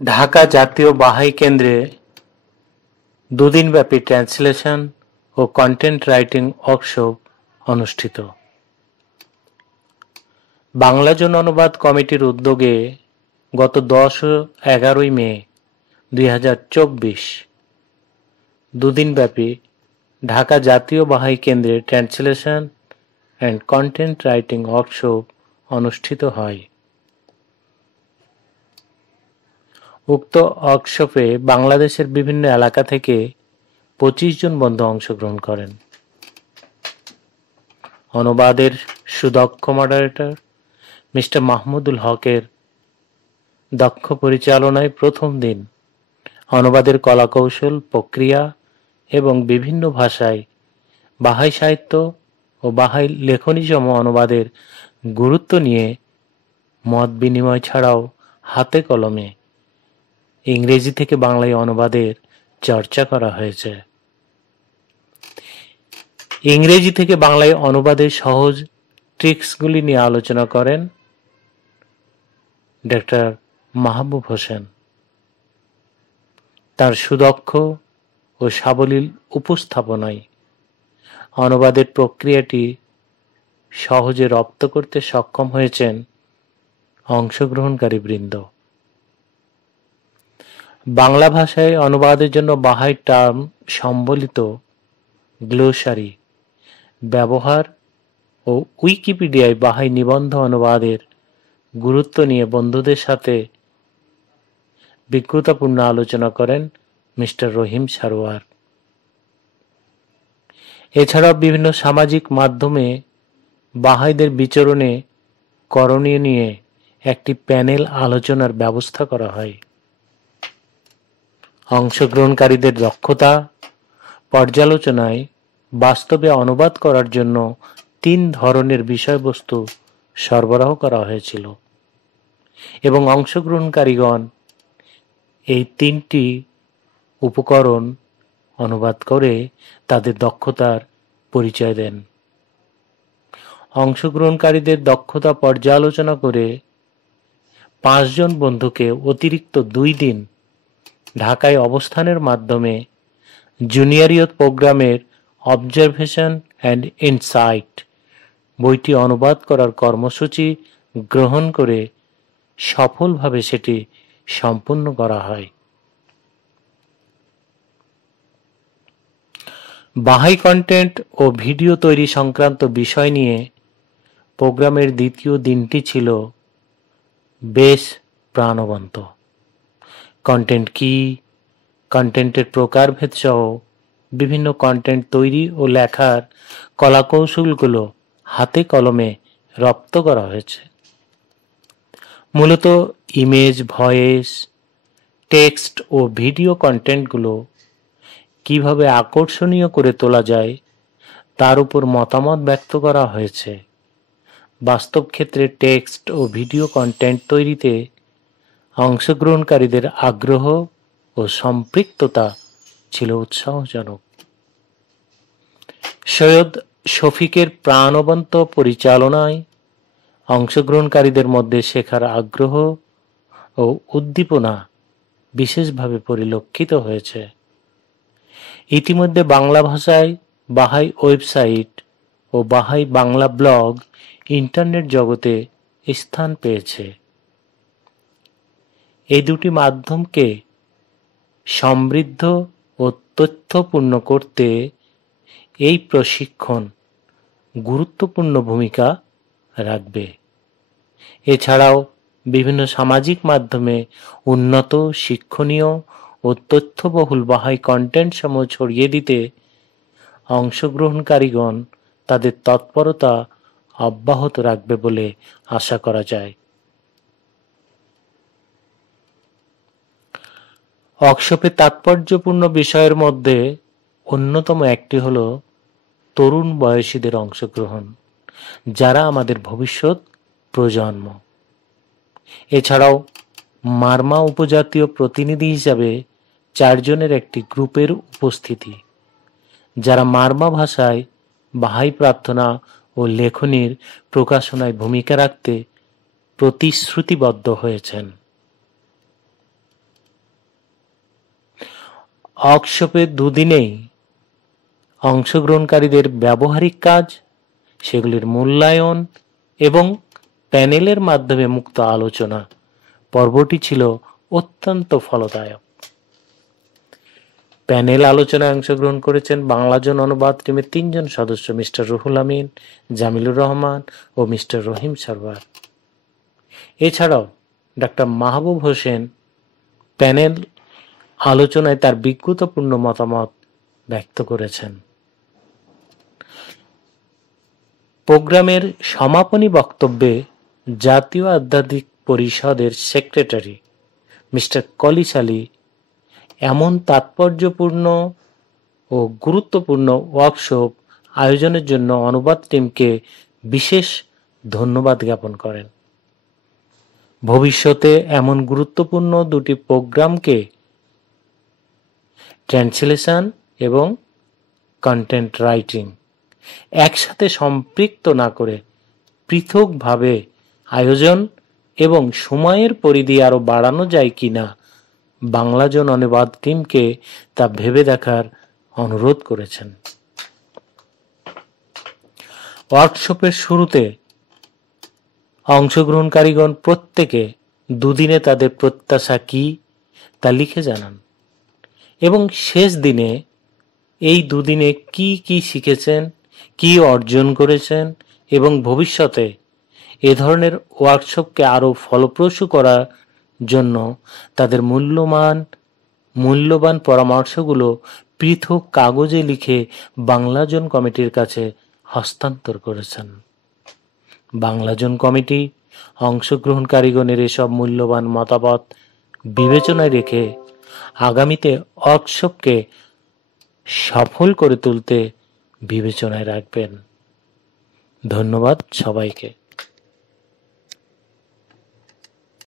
ঢাকা জাতীয় বাহাই কেন্দ্রে দুদিনব্যাপী ট্রান্সলেশন ও content writing workshop অনুষ্ঠিত। বাংলা জন অনুবাদ কমিটির উদ্যোগে গত 10 ও 11 মে 2024 দুদিনব্যাপী ঢাকা জাতীয় বাহাই কেন্দ্রে translation and content writing workshop অনুষ্ঠিত হয়। উক্ত ওয়ার্কশপে বাংলাদেশের বিভিন্ন এলাকা থেকে 25 জন বন্ধু অংশগ্রহণ করেন। অনুবাদের সুদক্ষ মডারেটর মিস্টার মাহমুদুল হকের দক্ষ পরিচালনায় প্রথম দিন অনুবাদের কলাকৌশল, প্রক্রিয়া এবং বিভিন্ন ভাষায় বাহাই সাহিত্য ও বাহাই লেখনীসম অনুবাদের গুরুত্ব নিয়ে মত বিনিময় ছাড়াও হাতে কলমে ইংরেজি থেকে বাংলায় অনুবাদের চর্চা করা হয়েছে। ইংরেজি থেকে বাংলায় অনুবাদের সহজ ট্রিক্সগুলি নিয়ে আলোচনা করেন ডক্টর মাহবুব হোসেন। তার সুদক্ষ ও সাবলীল উপস্থাপনায় অনুবাদের প্রক্রিয়াটি সহজে রপ্ত করতে সক্ষম হয়েছেন অংশগ্রহণকারী বৃন্দ। বাংলা ভাষায় অনুবাদের জন্য বাহাই টার্ম সম্বলিত গ্লোসারি ব্যবহার ও উইকিপিডিয়ায় বাহাই নিবন্ধ অনুবাদের গুরুত্ব নিয়ে বন্ধুদের সাথে বিজ্ঞতাপূর্ণ আলোচনা করেন মিস্টার রহিম সারোয়ার। এছাড়াও বিভিন্ন সামাজিক মাধ্যমে বাহাইদের বিচরণে করণীয় নিয়ে একটি প্যানেল আলোচনার ব্যবস্থা করা হয়। অংশগ্রহণকারীদের দক্ষতা পর্যালোচনায় বাস্তবে অনুবাদ করার জন্য 3 ধরনের বিষয়বস্তু সরবরাহ করা হয়েছিল এবং অংশগ্রহণকারীগণ এই 3টি উপকরণ অনুবাদ করে তাদের দক্ষতার পরিচয় দেন। অংশগ্রহণকারীদের দক্ষতা পর্যালোচনা করে 5 জন বন্ধুকে অতিরিক্ত 2 দিন ঢাকায় অবস্থানের মাধ্যমে জুনিয়রিয়ত প্রোগ্রামের অবজারভেশন অ্যান্ড ইনসাইট বইটি অনুবাদ করার কর্মসূচি গ্রহণ করে সফলভাবে সেটি সম্পূর্ণ করা হয়। বাহাই কন্টেন্ট ও ভিডিও তৈরি সংক্রান্ত বিষয় নিয়ে প্রোগ্রামের দ্বিতীয় দিনটি ছিল বেশ প্রাণবন্ত। কন্টেন্ট কি, কন্টেন্টের প্রকারভেদ সহ বিভিন্ন কন্টেন্ট তৈরি ও লেখার কলাকৌশলগুলো হাতে কলমে রপ্ত করা হয়েছে। মূলত ইমেজ, ভয়েস, টেক্সট ও ভিডিও কন্টেন্টগুলো কিভাবে আকর্ষণীয় করে তোলা যায় তার উপর মতামত ব্যক্ত করা হয়েছে। বাস্তব ক্ষেত্রে টেক্সট ও ভিডিও কন্টেন্ট তৈরিতে অংশগ্রহণকারীদের আগ্রহ ও সম্পৃক্ততা ছিল উৎসাহজনক। সৈয়দ শফিকের প্রাণবন্ত পরিচালনায় অংশগ্রহণকারীদের মধ্যে শেখার আগ্রহ ও উদ্দীপনা বিশেষভাবে পরিলক্ষিত হয়েছে। ইতিমধ্যে বাংলা ভাষায় বাহাই ওয়েবসাইট ও বাহাই বাংলা ব্লগ ইন্টারনেট জগতে স্থান পেয়েছে। এই দুটি মাধ্যমকে সমৃদ্ধ ও তথ্যপূর্ণ করতে এই প্রশিক্ষণ গুরুত্বপূর্ণ ভূমিকা রাখবে। এছাড়াও বিভিন্ন সামাজিক মাধ্যমে উন্নত, শিক্ষণীয় ও তথ্যবহুল বাহাই কন্টেন্ট সমূহ ছড়িয়ে দিতে অংশগ্রহণকারীগণ তাদের তৎপরতা অব্যাহত রাখবে বলে আশা করা যায়। ওয়ার্কশপে তাৎপর্যপূর্ণ বিষয়ের মধ্যে অন্যতম একটি হল তরুণ বয়সীদের অংশগ্রহণ, যারা আমাদের ভবিষ্যৎ প্রজন্ম। এছাড়াও মারমা উপজাতীয় প্রতিনিধি হিসাবে 4 জনের একটি গ্রুপের উপস্থিতি, যারা মারমা ভাষায় বাহাই প্রার্থনা ও লেখনীর প্রকাশনায় ভূমিকা রাখতে প্রতিশ্রুতিবদ্ধ হয়েছেন। ওয়ার্কশপের দুদিনেই অংশগ্রহণকারীদের ব্যবহারিক কাজ, সেগুলির মূল্যায়ন এবং প্যানেলের মাধ্যমে মুক্ত আলোচনা পর্বটি ছিল অত্যন্ত ফলদায়ক। প্যানেল আলোচনায় অংশগ্রহণ করেছেন বাংলাজন অনুবাদ টিমের 3 জন সদস্য, মিস্টার রুহুল আমিন, জামিলুর রহমান ও মিস্টার রহিম সরওয়ার। এছাড়াও ডাক্তার মাহবুব হোসেন প্যানেল আলোচনায় তার বিজ্ঞতাপূর্ণ মতামত ব্যক্ত করেছেন। প্রোগ্রামের সমাপনী বক্তব্যে জাতীয় আধ্যাত্মিক পরিষদের সেক্রেটারি মিস্টার কলিস আলী এমন তাৎপর্যপূর্ণ ও গুরুত্বপূর্ণ ওয়ার্কশপ আয়োজনের জন্য অনুবাদ টিমকে বিশেষ ধন্যবাদ জ্ঞাপন করেন। ভবিষ্যতে এমন গুরুত্বপূর্ণ দুটি প্রোগ্রামকে ট্রান্সলেশন এবং কন্টেন্ট রাইটিং একসাথে সম্পৃক্ত না করে পৃথকভাবে আয়োজন এবং সময়ের পরিধি আরো বাড়ানো যায় কিনা বাংলাজন অনুবাদ টিমকে তা ভেবে দেখার অনুরোধ করেছেন। ওয়ার্কশপের শুরুতে অংশগ্রহণকারীগণ প্রত্যেকে দুদিনে তাদের প্রত্যাশা কি তা লিখে জানান এবং শেষ দিনে এই দুদিনে কি কি শিখেছেন, কি অর্জন করেছেন এবং ভবিষ্যতে এ ধরনের ওয়ার্কশপকে আরো ফলপ্রসূ করার জন্য তাদের মূল্যবান পরামর্শগুলো পৃথক কাগজে লিখে বাংলাজন কমিটির কাছে হস্তান্তর করেছেন। বাংলাজন কমিটি অংশগ্রহণকারীগণের এসব মূল্যবান মতামত বিবেচনায় রেখে আগামীতে ওয়ার্কশপকে সফল করে তুলতে বিবেচনায় রাখবেন। ধন্যবাদ সবাইকে।